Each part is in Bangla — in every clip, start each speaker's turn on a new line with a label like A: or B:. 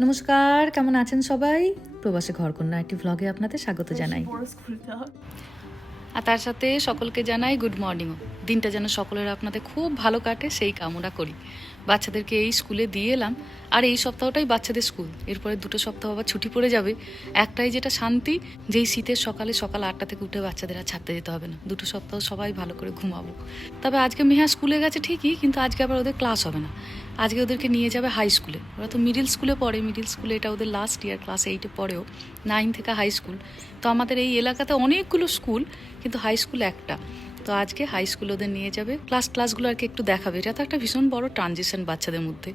A: নমস্কার কেমন আছেন সবাই? প্রবাসে ঘরকন্যা একটি ভ্লগে আপনাদের স্বাগত জানাই। আর তার সাথে সকলকে জানাই গুড মর্নিং দিনটা যেন সকলের আপনাদের খুব ভালো কাটে সেই কামনা করি। বাচ্চাদেরকে এই স্কুলে দিয়ে এলাম। আর এই সপ্তাহটাই বাচ্চাদের স্কুল। এরপরে দুটো সপ্তাহ আবার ছুটি পড়ে যাবে। একটাই যেটা শান্তি, যেই শীতের সকালে সকাল আটটা থেকে উঠে বাচ্চাদের আর ছাড়তে যেতে হবে না। দুটো সপ্তাহ সবাই ভালো করে ঘুমাবো। তবে আজকে মেহা স্কুলে গেছে ঠিকই, কিন্তু আজকে আবার ওদের ক্লাস হবে না। আজকে ওদেরকে নিয়ে যাবে হাই স্কুলে। ওরা তো মিডিল স্কুলে পড়ে। মিডিল স্কুলে এটা ওদের লাস্ট ইয়ার ক্লাস এইটে পড়েও। নাইন থেকে হাই স্কুল তো আমাদের এই এলাকাতে অনেকগুলো স্কুল কিন্তু হাই স্কুল একটা। তো আজকে হাই স্কুল ওদের নিয়ে যাবে। ক্লাস ক্লাসগুলো আর কি একটু দেখাবে। এটা তো একটা ভীষণ বড় ট্রানজিশন বাচ্চাদের মধ্যে।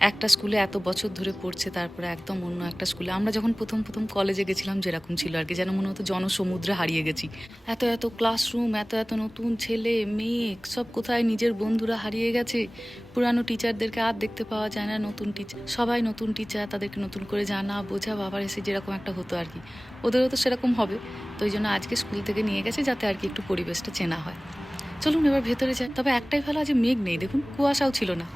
A: একটা স্কুলে এত বছর ধরে পড়ছে, তারপরে একদম অন্য একটা স্কুলে আমরা যখন প্রথম প্রথম কলেজে গেছিলাম, যেরকম ছিল আর কি, যেন মনে হতো জনসমুদ্রে হারিয়ে গেছি। এত এত ক্লাসরুম এত এত নতুন ছেলে, মেয়ে, সব কোথায় নিজের বন্ধুরা হারিয়ে গেছে। পুরানো টিচারদেরকে আর দেখতে পাওয়া যায় না, নতুন টিচার সবাই নতুন টিচার তাদেরকে নতুন করে জানা, বোঝা, বাবার এসে যেরকম একটা হতো আর কি। ওদেরও তো সেরকম হবে, তো ওই জন্য আজকে স্কুল থেকে নিয়ে গেছে যাতে আর কি একটু পরিবেশটা চেনা হয়। চলুন এবার ভেতরে যাই, তবে একটাই ভালো আছে মেঘ নেই, দেখুন কুয়াশাও ছিল না।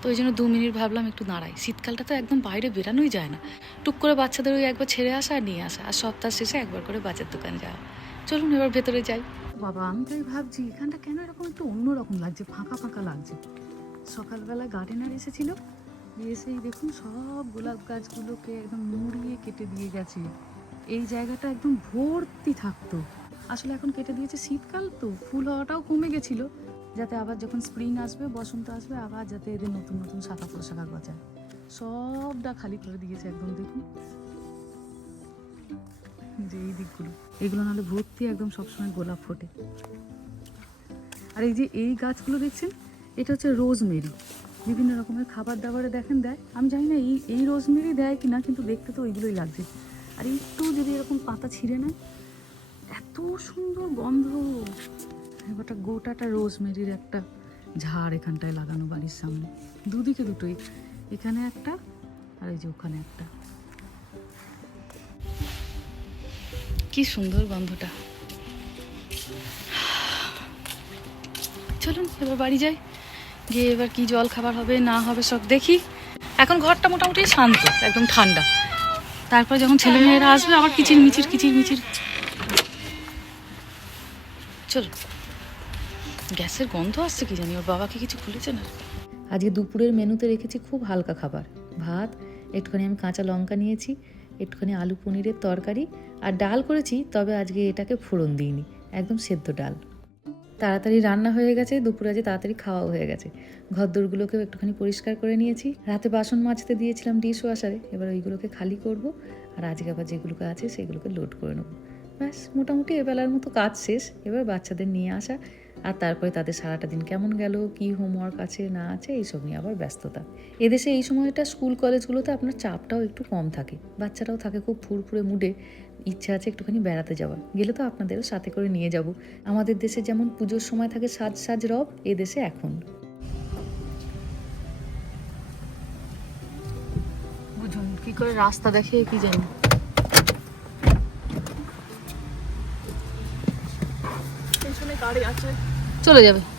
A: তো ওই জন্য দু মিনিট ভাবলাম একটু দাঁড়াই, শীতকালটা তো একদম বাইরে বেরানোই যায় না। টুক করে বাচ্চাদের ওই একবার ছেড়ে আসা আর নিয়ে আসা, আর সপ্তাহ শেষে একবার করে বাচ্চার দোকান যাওয়া। চলুন এবার ভেতরে যাই। বাবা, আমি তাই ভাবছি, এখানটা কেন এরকম একটু অন্যরকম লাগছে, ফাঁকা ফাঁকা লাগছে? সকালবেলা গার্ডেনার এসেছিল। এসেই দেখুন সব গোলাপ গাছগুলোকে একদম মুড়িয়ে কেটে দিয়ে গেছে। এই জায়গাটা একদম ভর্তি থাকতো। আসলে এখন কেটে দিয়েছে শীতকাল তো, ফুল হওয়াটাও কমে গেছিল। যাতে আবার যখন স্প্রিং আসবে, বসন্ত আসবে, আবার যাতে এদের নতুন নতুন শাখা পোশাখা গজায়। সবটা খালি করে দিয়েছে একদম দেখুন। যে এই দিকগুলো। এগুলো নাহলে ভর্তি একদম সবসময় গোলাপ ফোটে। আর এই যে এই গাছগুলো দেখছেন এটা হচ্ছে রোজমেরি। বিভিন্ন রকমের খাবার দাবারে দেখেন দেয়। আমি জানি না এই এই রোজমেরি দেয় কি না কিন্তু দেখতে তো ওইগুলোই লাগছে। আর একটু যদি এরকম পাতা ছিঁড়ে নেয়, এত সুন্দর গন্ধ। এবারটা গোটাটা রোজমেরির একটা ঝাড় এখানটায় লাগানো বাড়ির সামনে। দুদিকে দুটোই। এখানে একটা আর এই যে ওখানে একটা। কি সুন্দর গন্ধটা। চলুন, এবার বাড়ি যাই। গিয়ে এবার কি জল খাবার হবে, না হবে, সব দেখি। এখন ঘরটা মোটামুটি শান্ত, একদম ঠান্ডা। তারপর যখন ছেলে মেয়েরা আসবে, আবার কিচির মিচির কিচির মিচির। চল। গ্যাসের গন্ধ আসছে, কি জানি, ওর বাবাকে কিছু খুলেছে না। আজকে দুপুরের মেনুতে রেখেছি খুব হালকা খাবার। ভাত, একটুখানি আমি কাঁচা লঙ্কা নিয়েছি, একটুখানি আলু পনিরের তরকারি, আর ডাল করেছি, তবে আজকে এটাকে ফোড়ন দিইনি, একদম সেদ্ধ ডাল। তাড়াতাড়ি রান্না হয়ে গেছে, দুপুরে আজ তাড়াতাড়ি খাওয়াও হয়ে গেছে। ঘরদোরগুলোকেও একটুখানি পরিষ্কার করে নিয়েছি। রাতে বাসন মাজতে দিয়েছিলাম ডিশ ওয়াশারে, এবার ওইগুলোকে খালি করব আর আজকে আবার যেগুলোকে আছে সেগুলোকে লোড করে নেব। ব্যাস, মোটামুটি এবেলার মতো কাজ শেষ, এবার বাচ্চাদের নিয়ে আসা আর তারপরে তাদের সারাটা দিন কেমন গেল, কি হোমওয়ার্ক আছে, না আছে, এইসব নিয়ে আবার ব্যস্ততা। এদেশে এই সময়টা স্কুল কলেজগুলোতে আপনার চাপটাও একটু কম থাকে, বাচ্চারাও থাকে খুব ফুরফুরে মুডে ইচ্ছা আছে একটুখানি বেড়াতে যাওয়ার। গেলে তো আপনাদেরও সাথে করে নিয়ে যাব। আমাদের দেশে যেমন পুজোর সময় থাকে সাজ সাজ রব, এ দেশে এখন। বুঝুন, কি করে রাস্তা দেখে কি জানি। চলে যাবে।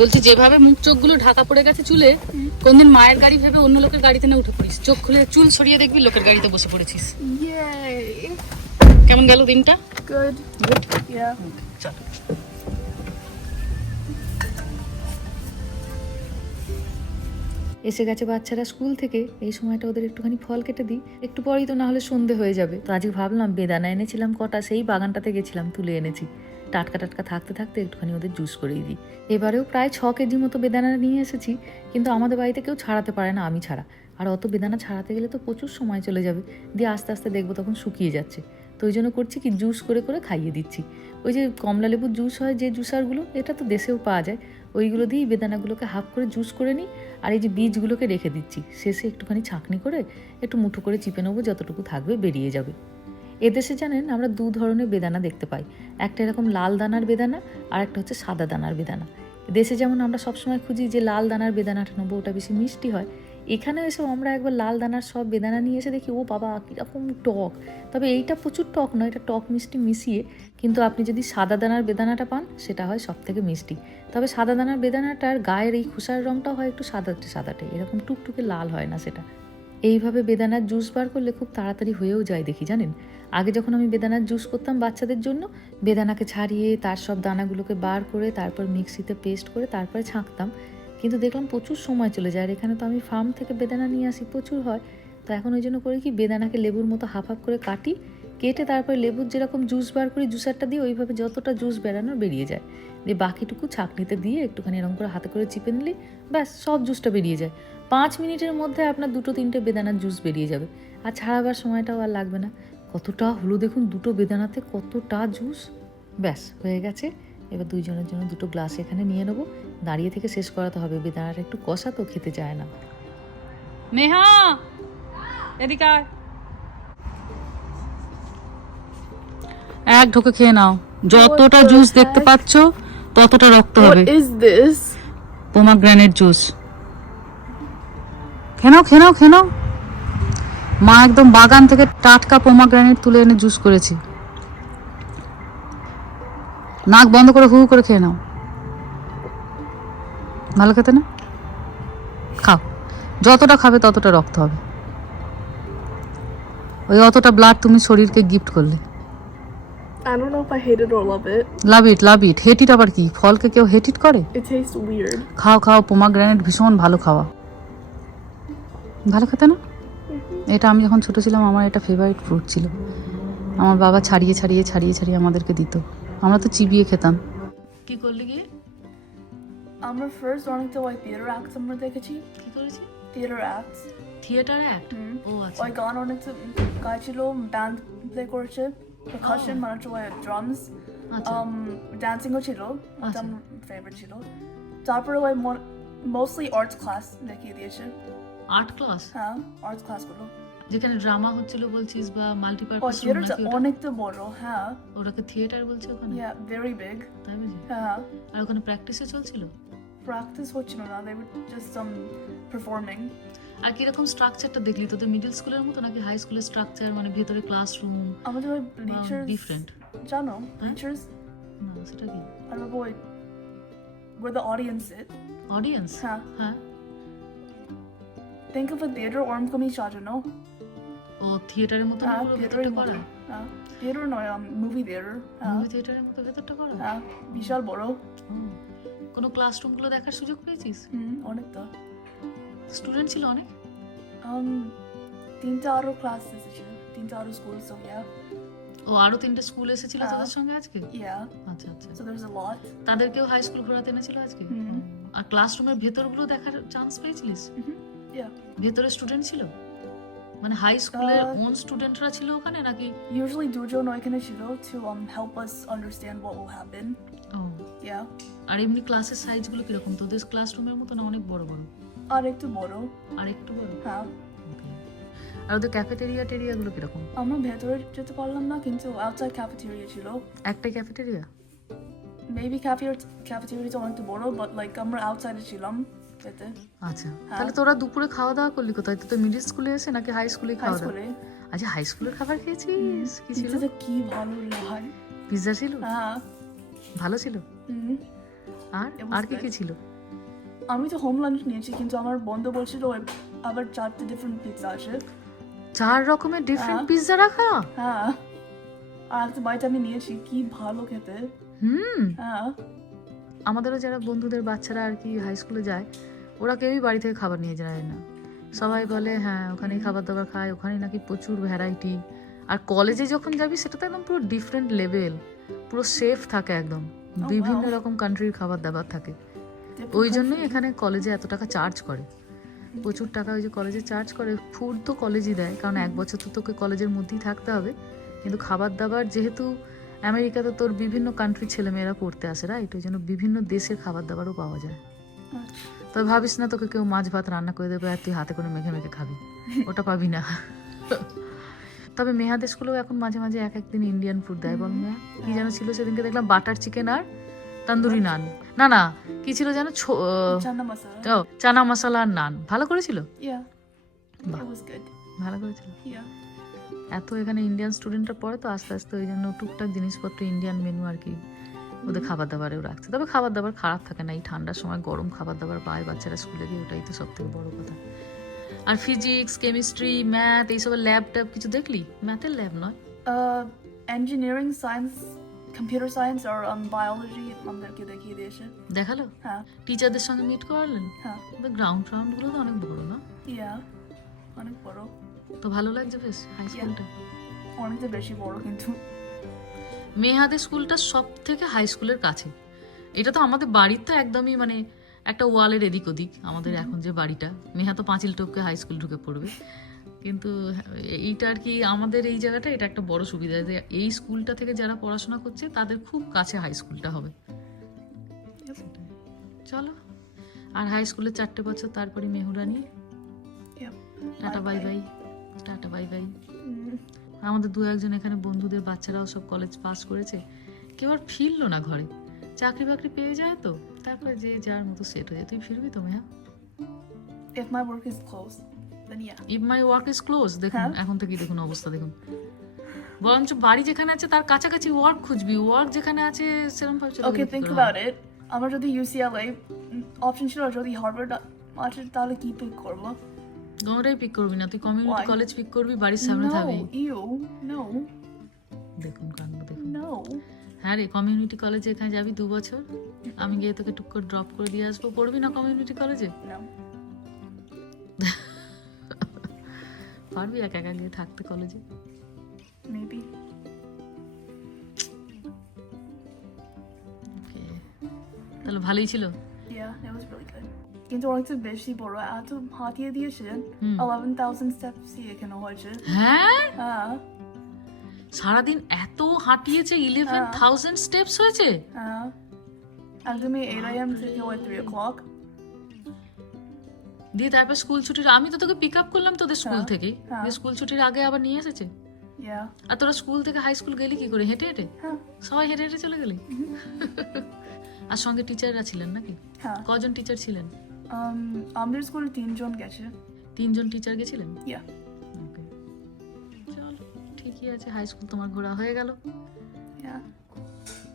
A: বলছি যেভাবে মুখ চোখগুলো ঢাকা পড়ে গেছে চুলে কোনদিন মায়ের গাড়ি ভেবে অন্য লোকের গাড়িতে না উঠে পড়িস। চোখ খুলে চুল সরিয়ে দেখবি লোকের গাড়িতে বসে পড়েছিস। কেমন গেল দিনটা. চল। এসে গেছে বাচ্চারা স্কুল থেকে। এই সময়টা ওদের একটুখানি ফল কেটে দিই। একটু পরেই তো না হলে সন্ধে হয়ে যাবে। তো আজকে ভাবলাম বেদানা এনেছিলাম কটা সেই বাগানটাতে গেছিলাম তুলে এনেছি। টাটকা টাটকা থাকতে থাকতে একটুখানি ওদের জুস করেই দিই। এবারেও প্রায় ছ কেজি মতো বেদানা নিয়ে এসেছি, কিন্তু আমাদের বাড়িতে কেউ ছাড়াতে পারে না, আমি ছাড়া। আর অত বেদানা ছাড়াতে গেলে তো প্রচুর সময় চলে যাবে। দিয়ে আস্তে আস্তে দেখব তখন শুকিয়ে যাচ্ছে। তো ওই জন্য করছি কি, জুস করে করে খাইয়ে দিচ্ছি। ওই যে কমলা লেবুর জুস হয়, যে জুসারগুলো, এটা তো দেশেও পাওয়া যায়। ওইগুলো দিয়েই বেদানাগুলোকে হাফ করে জুস করে নিই, আর এই যে বীজগুলোকে রেখে দিচ্ছি। শেষে একটুখানি ছাঁকনি করে একটু মুঠো করে চিপে নেব, যতটুকু থাকবে বেরিয়ে যাবে। এদেশে জানেন আমরা দু ধরনের বেদানা দেখতে পাই। একটা এরকম লাল দানার বেদানা আর একটা হচ্ছে সাদা দানার বেদানা। দেশে যেমন আমরা সবসময় খুঁজি যে লাল দানার বেদানাটা নেব, ওটা বেশি মিষ্টি হয়। এখানে এসে আমরা একবার লাল দানার সব বেদানা নিয়ে এসে দেখি, ও বাবা, কীরকম টক। তবে এইটা প্রচুর টক নয়, এটা টক মিষ্টি মিশিয়ে কিন্তু আপনি যদি সাদা দানার বেদানাটা পান, সেটা হয় সব থেকে মিষ্টি। তবে সাদা দানার বেদানাটার গায়ের এই খোসার রঙটা হয় একটু সাদাটে সাদাটে, এরকম টুকটুকে লাল হয় না সেটা। এইভাবে বেদানার জুস বার করলে খুব তাড়াতাড়ি হয়েও যায় দেখি, জানেন? আগে যখন আমি বেদানার জুস করতাম বাচ্চাদের জন্য, বেদানাকে ছাড়িয়ে তার সব দানাগুলোকে বার করে তারপর মিক্সিতে পেস্ট করে তারপরে ছাঁকতাম। কিন্তু দেখলাম প্রচুর সময় চলে যায় আর এখানে তো আমি ফার্ম থেকে বেদানা নিয়ে আসি, প্রচুর হয়। তো এখন ওই জন্য করি কি বেদানাকে লেবুর মতো হাফ হাফ করে কাটি, কেটে তারপরে লেবুর যেরকম জুস বার করি জুসারটা দিয়ে ওইভাবে যতটা জুস বেরানোর বেরিয়ে যায়। দিয়ে বাকিটুকু ছাঁকনিতে দিয়ে একটুখানি এরকম করে হাতে করে চিপে নিলেই ব্যাস সব জুসটা বেরিয়ে যায়। পাঁচ মিনিটের মধ্যে আপনার দুটো তিনটে বেদানার জুস বেরিয়ে যাবে। আর ছাড়াবার সময়টাও আর লাগবে না। কতটা হলো দেখুন দুটো বেদানাতে কতটা জুস। ব্যাস হয়ে গেছে। এবার দুইজনের জন্য দুটো গ্লাস এখানে নিয়ে নেব। দাঁড়িয়ে থেকে শেষ করাতে হবে। বেদানাটা একটু কষা তো খেতে চায় না। নেহা! এদিকে এক ঢোকে খেয়ে নাও। যতটা জুস দেখতে পাচ্ছ ততটা রক্ত হবে।
B: this?
A: Pomegranate juice. খেয়ে নাও খেয়ে নাও খেয়ে নাও মা একদম বাগান থেকে টাটকা পোমাগ্রানেট তুলে এনে জুস করেছি। নাক বন্ধ করে হু করে খেয়ে নাও। ভালো খেতে না? খাও। যতটা খাবে ততটা রক্ত হবে। ওই অতটা ব্লাড তুমি শরীরকে গিফট করলে।
B: I don't know if I hate it or love it.
A: লাভ ইট ইট আবার কি? ফলকে কেউ হেটিট করে?
B: It tastes weird.
A: খাও খাও পোমাগ্রানেট ভীষণ ভালো খাওয়া। ভালো খেতে না? এটা আমি যখন ছোট ছিলাম আমার এটা ফেভারিট ফ্রুট ছিল। আমার বাবা ছাড়িয়ে ছাড়িয়ে ছাড়িয়ে ছাড়িয়ে আমাদেরকে দিত। আমরা তো চিবিয়ে খেতাম। কি করলি গিয়ে?
B: আমরা ফার্স্ট অনেকটা ওই থিয়েটার অ্যাক্টস আমরা দেখেছি।
A: কি করেছি?
B: থিয়েটার অ্যাক্টস
A: থিয়েটার অ্যাক্ট ও আচ্ছা।
B: ওই গান অনেকটা গাইছিল ব্যান্ড প্লে করেছে। পারকাশন মানে হচ্ছে ওই ড্রামস
A: আচ্ছা।
B: ডান্সিংও ছিল ওটা
A: আচ্ছা।
B: আমার ফেভারিট ছিল। তারপরে ওই মোস্টলি আর্টস ক্লাস দেখিয়ে দিয়েছে।
A: Art class?
B: হ্যাঁ আর্টস ক্লাসগুলো।
A: যেখানে ড্রামা হচ্ছিল বলছিস বা মাল্টিপারপাস রুম
B: থিয়েটারটা
A: নাকি ওটা?
B: অনেকটা বড় হ্যাঁ।
A: ওটাকে থিয়েটার বলছে ওখানে?
B: ইয়া ভেরি বিগ
A: তাই বুঝি?
B: হ্যাঁ।
A: আর ওখানে প্র্যাকটিসও চলছিল?
B: প্র্যাকটিস হচ্ছিল না দে জাস্ট um পারফর্মিং
A: আর কীরকম স্ট্রাকচারটা দেখলি? তোদের মিডল স্কুলের মতো নাকি হাই স্কুলের স্ট্রাকচার মানে ভেতরে ক্লাসরুম
B: আমাদের ওই ব্লিচার্স
A: ডিফারেন্ট
B: জানো ব্লিচার্স
A: না সেটা কি?
B: আর ওই where the audience sit
A: audience
B: হ্যাঁ।
A: হ্যাঁ।
B: Think of a theater ওরকম কমই সাজানো
A: ও থিয়েটারের মতো
B: হ্যাঁ
A: পুরো
B: থিয়েটারের
A: করা?
B: মতো হ্যাঁ থিয়েটার নয় মুভি থিয়েটার
A: মুভি থিয়েটারের মতো ভেতরটা করা?
B: হ্যাঁ বিশাল বড়।
A: হুম। কোনো ক্লাসরুমগুলো দেখার সুযোগ পেয়েছিস?
B: হুম অনেকটা
A: স্টুডেন্ট ছিল অনেক?
B: Um তিনটা আরও ক্লাস এসেছিল তিনটা আরও স্কুল সো ইয়া
A: ও আরও তিনটে স্কুল এসেছিল
B: হ্যাঁ।
A: তোদের সঙ্গে আজকে?
B: ইয়া
A: আচ্ছা আচ্ছা।
B: সো a lot
A: তাদেরকেও হাই স্কুল ঘোরাতে এনেছিল আজকে?
B: হুম।
A: আর ক্লাসরুমের ভেতরগুলো দেখার চান্স পেয়েছিলিস?
B: ইয়া
A: ভেতরে স্টুডেন্ট ছিল? মানে হাই স্কুলের ওন স্টুডেন্টরা ছিল ওখানে নাকি?
B: usually দুজন ওইখানে ছিল to um help us understand what will happen.
A: O.
B: Yeah.
A: আর এমনি ক্লাসের সাইজগুলো কীরকম? তোদের ক্লাসরুমের মতো না অনেক বড় বড়?
B: আর একটু বড়।
A: আর একটু বড়?
B: হ্যাঁ।
A: আর ওদের ক্যাফেটেরিয়া টেরিয়াগুলো কীরকম?
B: আমরা ভেতরে যেতে পারলাম না কিন্তু আউটসাইড ক্যাফেটেরিয়া ছিল।
A: একটাই ক্যাফেটেরিয়া
B: মেবি ক্যাফেটেরিয়াটা অনেক বড় বাট লাইক আমরা আউটসাইডে ছিলাম।
A: আচ্ছা
B: হ্যাঁ।
A: তাহলে তোরা দুপুরে খাওয়া দাওয়া করলি কোথায়? তো মিডিল স্কুলে এসে নাকি হাই স্কুলে খাওয়া দাওয়া
B: স্কুলে
A: আচ্ছা হাই স্কুলের খাবার খেয়েছিস? কি ছিল?
B: কি ভালো লাগে
A: পিৎজা ছিল?
B: হ্যাঁ।
A: ভালো ছিল? আর আর কি কি ছিল?
B: আমি তো হোম লাঞ্চ নিয়েছি কিন্তু আমার বন্ধু বলছিল আবার চারটে ডিফারেন্ট পিৎজা আছে
A: চার রকমের ডিফারেন্ট
B: হ্যাঁ।
A: পিৎজা রাখা?
B: হ্যাঁ। আর তো বাইট আমি নিয়েছি কি ভালো খেতে।
A: হুম।
B: হ্যাঁ।
A: আমাদেরও যারা বন্ধুদের বাচ্চারা আর কি হাই স্কুলে যায় ওরা কেউই বাড়ি থেকে খাবার নিয়ে যায় না। সবাই বলে হ্যাঁ ওখানেই খাবার দাবার খায় ওখানে নাকি প্রচুর ভ্যারাইটি আর কলেজে যখন যাবি সেটা তো একদম পুরো ডিফারেন্ট লেভেল পুরো সেফ থাকে একদম। বিভিন্ন রকম কান্ট্রির খাবার দাবার থাকে। ওই জন্যই এখানে কলেজে এত টাকা চার্জ করে। প্রচুর টাকা ওই যে কলেজে চার্জ করে। ফুড তো কলেজই দেয় কারণ এক বছর তো তোকে কলেজের মধ্যেই থাকতে হবে। কিন্তু খাবার দাবার যেহেতু আমেরিকাতে তোর বিভিন্ন কান্ট্রির ছেলেমেয়েরা পড়তে আসে রাইট ওই জন্য বিভিন্ন দেশের খাবার দাবারও পাওয়া যায়। তবে ভাবিস না তোকে কেউ মাছ ভাত রান্না করে দেবে আর তুই হাতে করে মেখে মেখে খাবি? ওটা পাবি না। তবে মেহাদের স্কুলেও এখন মাঝে মাঝে এক একদিন ইন্ডিয়ান ফুড দেয় বল মেয়া কি যেন ছিল সেদিনকে দেখলাম বাটার চিকেন আর তন্দুরি নান না না কি ছিল যেন? চানা মশলা। আর নান ভালো করেছিল. ভালো করেছিল? এত এখানে ইন্ডিয়ান স্টুডেন্টরা পড়ে তো আস্তে আস্তে ওই জন্য টুকটাক জিনিসপত্র ইন্ডিয়ান মেনু আর কি ওদের খাবার দাবারেও রাখছে। তবে খাবার দাবার খারাপ থাকে না এই ঠান্ডার সময় গরম খাবার দাবার পায় বাচ্চারা স্কুলে গিয়ে ওটাই তো সব থেকে বড় কথা। আর ফিজিক্স কেমিস্ট্রি ম্যাথ এইসবের ল্যাব ট্যাব কিছু দেখলি? ম্যাথের ল্যাব নয়?
B: engineering, science, computer science, or um, আমাদেরকে দেখিয়ে দিয়েছে।
A: দেখাল?
B: হ্যাঁ।
A: টিচারদের সঙ্গে মিট করালেন?
B: হ্যাঁ।
A: গ্রাউন্ড ট্রাউন্ডগুলো তো অনেক বড় না?
B: ইয়া অনেক বড়।
A: তো ভালো লাগছে বেশ হাই স্কুলটা
B: অনেকটা বেশি বড় কিন্তু।
A: মেহাদের স্কুলটা সব থেকে হাই স্কুলের কাছে। এটা তো আমাদের বাড়ির তো একদমই মানে একটা ওয়ালের এদিক ওদিক আমাদের এখন যে বাড়িটা। মেহা তো পাঁচিল টপকে হাই স্কুল ঢুকে পড়বে। কিন্তু এইটা আর কি আমাদের এই জায়গাটা এটা একটা বড় সুবিধা। যে এই স্কুলটা থেকে যারা পড়াশোনা করছে তাদের খুব কাছে হাই স্কুলটা হবে। চলো। আর হাই স্কুলের চারটে বছর তারপরে মেহুরানি। Tata bye bye tata bye bye. আমাদের দু একজন এখানে বন্ধুদের বাচ্চারাও সব কলেজ পাস করেছে কেউ আর ফিরলো না ঘরে চাকরি বাকরি পেয়ে যায় তো তারপরে যে যার মতো সেট হয়ে যায় তুই ফিরবি তো Meha
B: work is close, then yeah.
A: If my work is close দেখুন। এখন থেকেই দেখুন অবস্থা দেখুন বরঞ্চ বাড়ি যেখানে আছে তার কাছাকাছি ওয়ার্ক খুঁজবি ওয়ার্ক যেখানে আছে সেরকম ভাবে চলে
B: Okay,
A: গেলে কি
B: think
A: করে
B: about
A: হবে?
B: it. আমার যদি UCLA অপশন ছিল যদি হার্ভার্ড আছে তাহলে কি পিক করব
A: কোনোটাই পিক করবি না তুই কমিউনিটি কলেজ পিক করবি বাড়ির সামনে থাকবি
B: ew, no,
A: দেখুন কাণ্ড দেখুন।
B: No.
A: হ্যাঁ রে কমিউনিটি কলেজে এখানে যাবি দু বছর আমি গিয়ে তোকে টুক করে ড্রপ করে দিয়ে আসব। পড়বি না কমিউনিটি কলেজে পারবি একা একা গিয়ে থাকতে কলেজে. Okay. তাহলে ভালোই ছিল।
B: Yeah, it was really good. কিন্তু অনেকটা বেশি বড় এত হাতিয়ে এখানে হয়েছে হ্যাঁ？হ্যাঁ
A: সারাদিন এত হাঁটিয়েছে ইলেভেন থাউজেন্ড স্টেপস হয়েছে?
B: হ্যাঁ। একদমই eight a.m. থেকে ওই
A: দিয়ে তারপর স্কুল ছুটির আমি তো তোকে পিক আপ করলাম তোদের স্কুল
B: হ্যাঁ,
A: থেকে।
B: হ্যাঁ।
A: স্কুল ছুটির আগে আবার নিয়ে এসেছে। আর তোরা স্কুল থেকে হাই স্কুল গেলি কি করে? হেঁটে হেঁটে?
B: হ্যাঁ।
A: সবাই হেঁটে হেঁটে চলে গেলি? আর সঙ্গে টিচাররা ছিলেন নাকি?
B: হ্যাঁ।
A: কজন টিচার ছিলেন?
B: আমাদের স্কুলে তিনজন গেছে
A: তিনজন টিচার গেছিলেন
B: Yeah.
A: Okay. চল ঠিকই আছে হাই স্কুল তোমার ঘোরা হয়ে গেল
B: Yeah.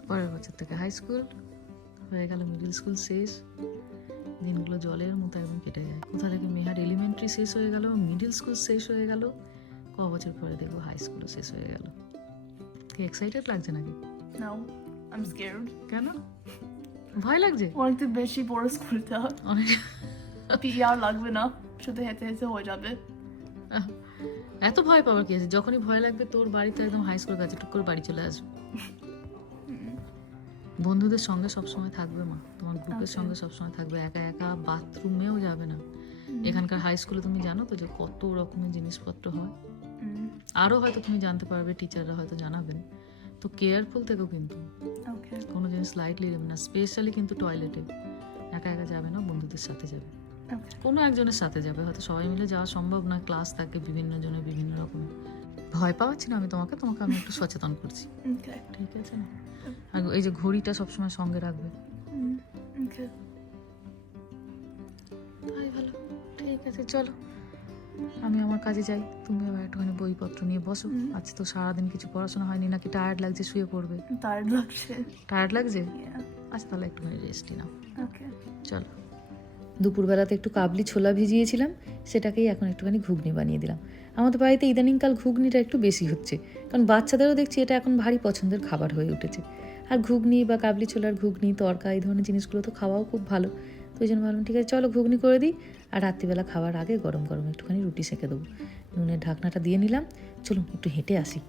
A: পরের বছর থেকে হাই স্কুল হয়ে গেল মিডিল স্কুল শেষ দিনগুলো জলের মতো একদম কেটে যায় কোথা থেকে মেহার এলিমেন্টারি শেষ হয়ে গেল মিডিল স্কুল শেষ হয়ে গেল ক বছর পরে দেখব হাই স্কুলও শেষ হয়ে গেল কি এক্সাইটেড লাগছে নাকি
B: No, I'm scared.
A: কেন ভয় লাগছে?
B: অনেকটা বেশি বড় স্কুলটা
A: অনেক
B: পিআর লাগবে না শুধু হেঁটে হেঁটে হয়ে যাবে।
A: এত ভয় পাওয়ার কি আছে? যখনই ভয় লাগবে তোর বাড়িতে একদম হাই স্কুল কাছে টুক করে বাড়ি চলে আসবে। বন্ধুদের সঙ্গে সবসময় থাকবে মা। তোমার গ্রুপের
B: Okay.
A: সঙ্গে সবসময় থাকবে। একা একা বাথরুমেও যাবে না। এখানকার হাই স্কুলে তুমি জানো তো যে কত রকমের জিনিসপত্র হয়। আরও হয়তো তুমি জানতে পারবে টিচাররা হয়তো জানাবেন। তো কেয়ারফুল থেকেও কিন্তু. কোনো জিনিস লাইটলি নেবে না স্পেশালি কিন্তু টয়লেটে একা একা যাবে না বন্ধুদের সাথে যাবে। কোনো একজনের সাথে যাবে হয়তো সবাই মিলে যাওয়া সম্ভব নয় ক্লাস থাকে বিভিন্ন জনের বিভিন্ন রকম। ভয় পাওয়াচ্ছি না আমি তোমাকে তোমাকে আমি একটু সচেতন করছি। ঠিক আছে না? আর এই যে ঘড়িটা সবসময় সঙ্গে রাখবে।
B: Mm,
A: তাই ভালো। ঠিক আছে চলো। আমি আমার কাজে যাই তুমি আবার একটুখানি বইপত্র নিয়ে বসো। আজ তো সারাদিন কিছু পড়াশোনা হয়নি নাকি টায়ার্ড লাগছে শুয়ে পড়বে?
B: Tired লাগছে।
A: টায়ার্ড লাগছে? আচ্ছা তাহলে একটুখানি রেস্টই নাও।
B: Okay.
A: চলো। দুপুরবেলাতে একটু কাবলি ছোলা ভিজিয়েছিলাম সেটাকেই এখন একটুখানি ঘুগনি বানিয়ে দিলাম। আমাদের বাড়িতে ইদানিংকাল ঘুগনিটা একটু বেশি হচ্ছে কারণ বাচ্চাদেরও দেখছি এটা এখন ভারী পছন্দের খাবার হয়ে উঠেছে। আর ঘুগনি বা কাবলি ছোলার ঘুগনি তরকা এই ধরনের জিনিসগুলো তো খাওয়াও খুব ভালো। তো ওই জন্য ভাবলাম, ঠিক আছে, চলো ঘুগনি করে দিই। আর রাত্রিবেলা খাওয়ার আগে গরম গরম একটুখানি রুটি সেঁকে দেবো। নুনের ঢাকনাটা দিয়ে নিলাম। চলুন একটু হেঁটে আসি।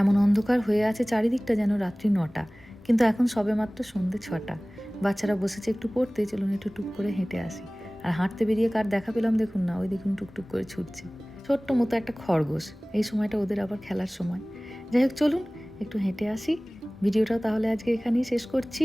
A: এমন অন্ধকার হয়ে আছে চারিদিকটা যেন রাত্রি নটা, কিন্তু এখন সবেমাত্র সন্ধে ছটা। বাচ্চারা বসেছে একটু পড়তে, চলুন একটু টুক করে হেঁটে আসি। আর হাঁটতে বেরিয়ে কার দেখা পেলাম দেখুন না, ওই দেখুন টুকটুক করে ছুটছে। ছোট্ট মতো একটা খরগোশ, এই সময়টা ওদের আবার খেলার সময়। যাই হোক, চলুন একটু হেঁটে আসি। ভিডিওটাও তাহলে আজকে এখানেই শেষ করছি।